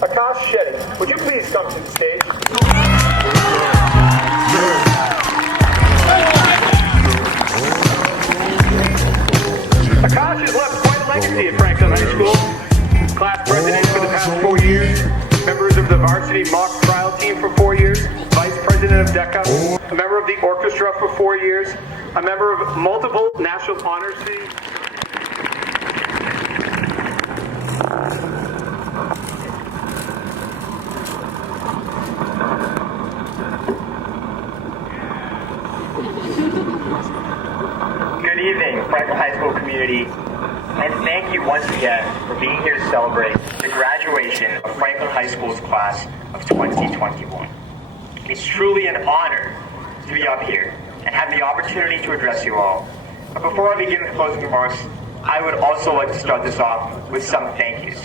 Akash Shetty, would you please come to the stage? Akash has left quite a legacy at Franklin High School. Class president for the past 4 years, members of the varsity mock trial team for 4 years, vice president of DECA, a member of the orchestra for 4 years, a member of multiple national honors teams. Good evening, Franklin High School community, and thank you once again for being here to celebrate the graduation of Franklin High School's class of 2021. It's truly an honor to be up here and have the opportunity to address you all. But before I begin the closing remarks, I would also like to start this off with some thank yous.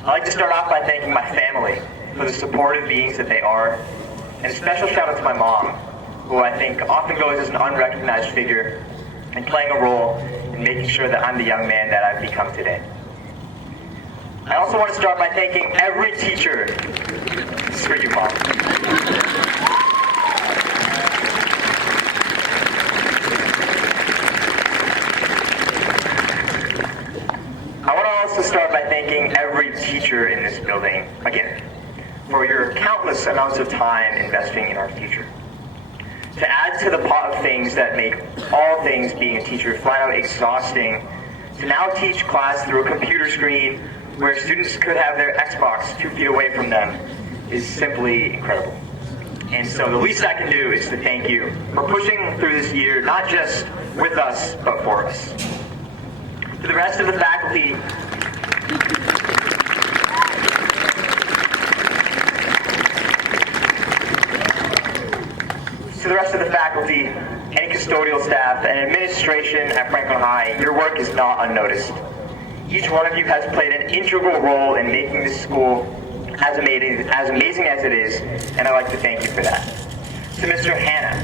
I'd like to start off by thanking my family for the supportive beings that they are, and a special shout out to my mom, who I think often goes as an unrecognized figure and playing a role in making sure that I'm the young man that I've become today. I also want to start by thanking every teacher. Screw you, Mom. I want to also start by thanking every teacher in this building, again, for your countless amounts of time investing in our future. To add to the pot of things that make all things being a teacher flat out exhausting, to now teach class through a computer screen where students could have their Xbox 2 feet away from them is simply incredible. And so the least I can do is to thank you for pushing through this year, not just with us, but for us. To the rest of the faculty, and custodial staff, and administration at Franklin High, your work is not unnoticed. Each one of you has played an integral role in making this school as amazing as it is, and I'd like to thank you for that. To Mr. Hanna,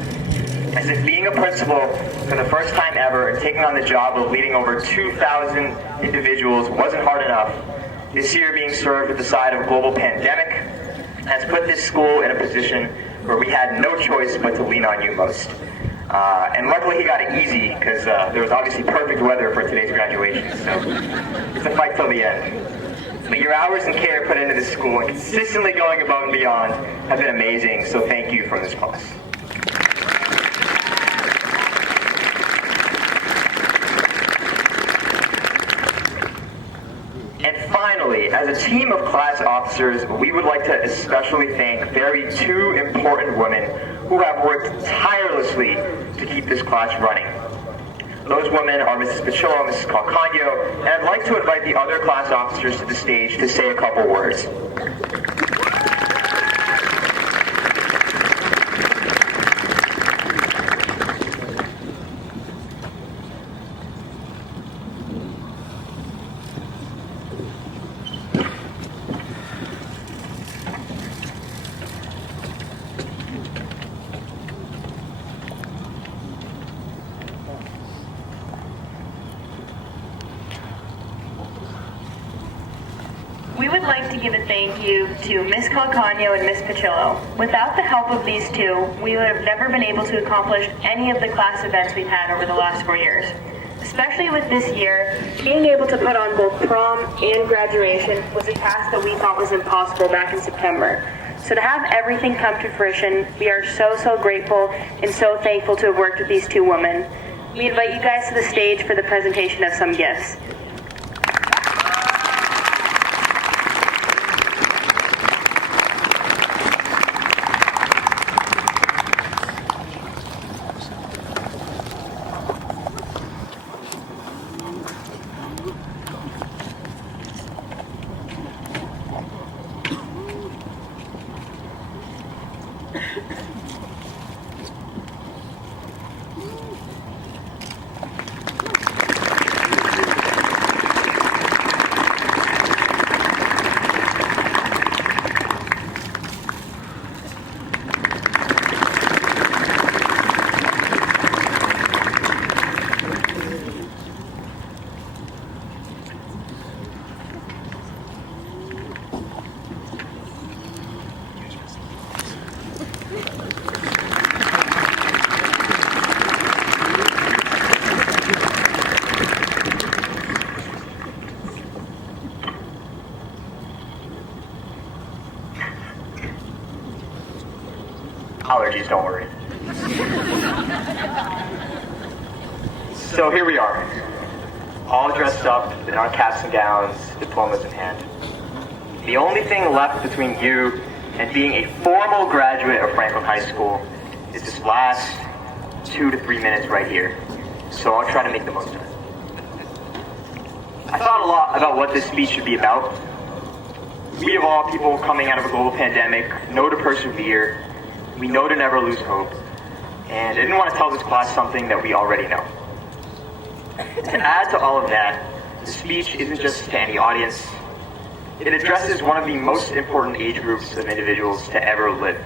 as if being a principal for the first time ever and taking on the job of leading over 2,000 individuals wasn't hard enough, this year being served at the side of a global pandemic has put this school in a position where we had no choice but to lean on you most. And luckily he got it easy because there was obviously perfect weather for today's graduation, so it's a fight till the end. But your hours and care put into this school and consistently going above and beyond have been amazing, so thank you from this class. And finally, as a team of class officers, we would like to especially thank two important women who have worked tirelessly to keep this class running. Those women are Mrs. Pachillo and Mrs. Calcagno, and I'd like to invite the other class officers to the stage to say a couple words. We would like to give a thank you to Ms. Calcagno and Ms. Pachillo. Without the help of these two, we would have never been able to accomplish any of the class events we've had over the last 4 years. Especially with this year, being able to put on both prom and graduation was a task that we thought was impossible back in September. So to have everything come to fruition, we are so grateful and so thankful to have worked with these two women. We invite you guys to the stage for the presentation of some gifts. Allergies, don't worry. So here we are, all dressed up in our caps and gowns, diplomas in hand. The only thing left between you and being a formal graduate of Franklin High School is this last 2 to 3 minutes right here. So I'll try to make the most of it. I thought a lot about what this speech should be about. We of all people coming out of a global pandemic know to persevere. We know to never lose hope. And I didn't want to tell this class something that we already know. To add to all of that, the speech isn't just to any audience. It addresses one of the most important age groups of individuals to ever live.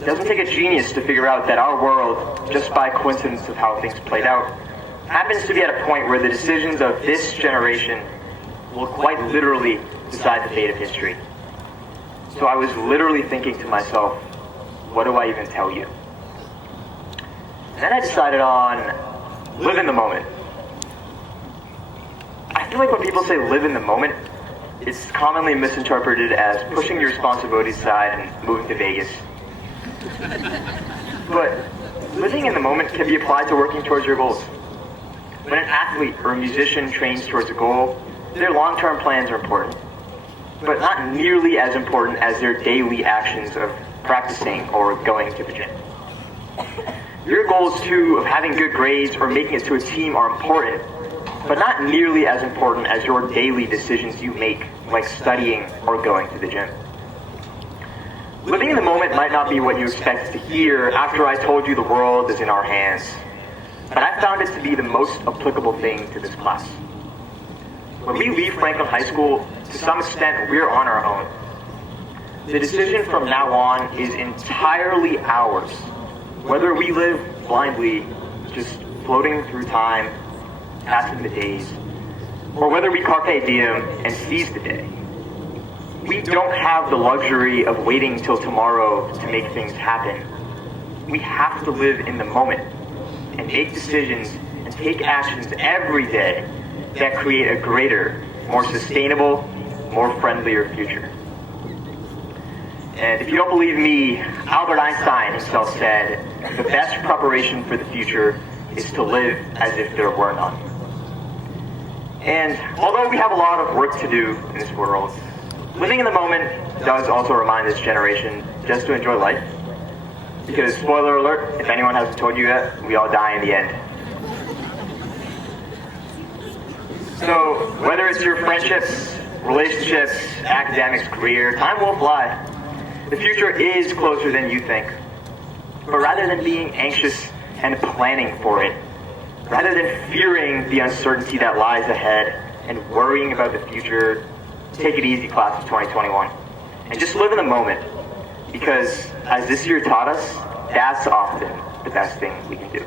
It doesn't take a genius to figure out that our world, just by coincidence of how things played out, happens to be at a point where the decisions of this generation will quite literally decide the fate of history. So I was literally thinking to myself, what do I even tell you? And then I decided on live in the moment. I feel like when people say live in the moment, it's commonly misinterpreted as pushing your responsibilities aside and moving to Vegas. But living in the moment can be applied to working towards your goals. When an athlete or a musician trains towards a goal, their long-term plans are important, but not nearly as important as their daily actions of practicing or going to the gym. Your goals too of having good grades or making it to a team are important, but not nearly as important as your daily decisions you make, like studying or going to the gym. Living in the moment might not be what you expected to hear after I told you the world is in our hands, but I found it to be the most applicable thing to this class. When we leave Franklin High School, to some extent, we're on our own. The decision from now on is entirely ours. Whether we live blindly, just floating through time, passing the days, or whether we carpe diem and seize the day. We don't have the luxury of waiting till tomorrow to make things happen. We have to live in the moment and make decisions and take actions every day that create a greater, more sustainable, more friendlier future. And if you don't believe me, Albert Einstein himself said, the best preparation for the future is to live as if there were none. And although we have a lot of work to do in this world, living in the moment does also remind this generation just to enjoy life. Because, spoiler alert, if anyone hasn't told you yet, we all die in the end. So, whether it's your friendships, relationships, academics, career, time will fly. The future is closer than you think. But rather than being anxious and planning for it, rather than fearing the uncertainty that lies ahead and worrying about the future, take it easy, class of 2021. And just live in the moment. Because, as this year taught us, that's often the best thing we can do.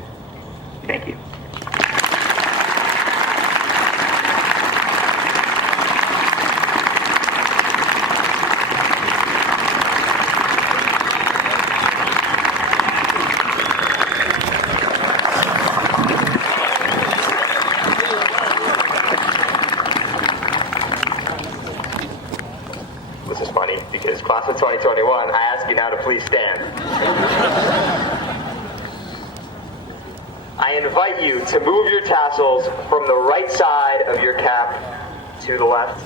Thank you. This is funny because class of 2021, I ask you now to please stand. I invite you to move your tassels from the right side of your cap to the left.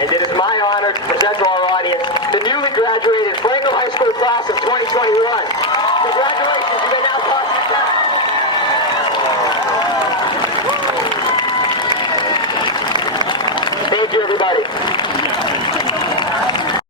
And it is my honor to present to our audience the newly graduated Franklin High School class of 2021. Congratulations.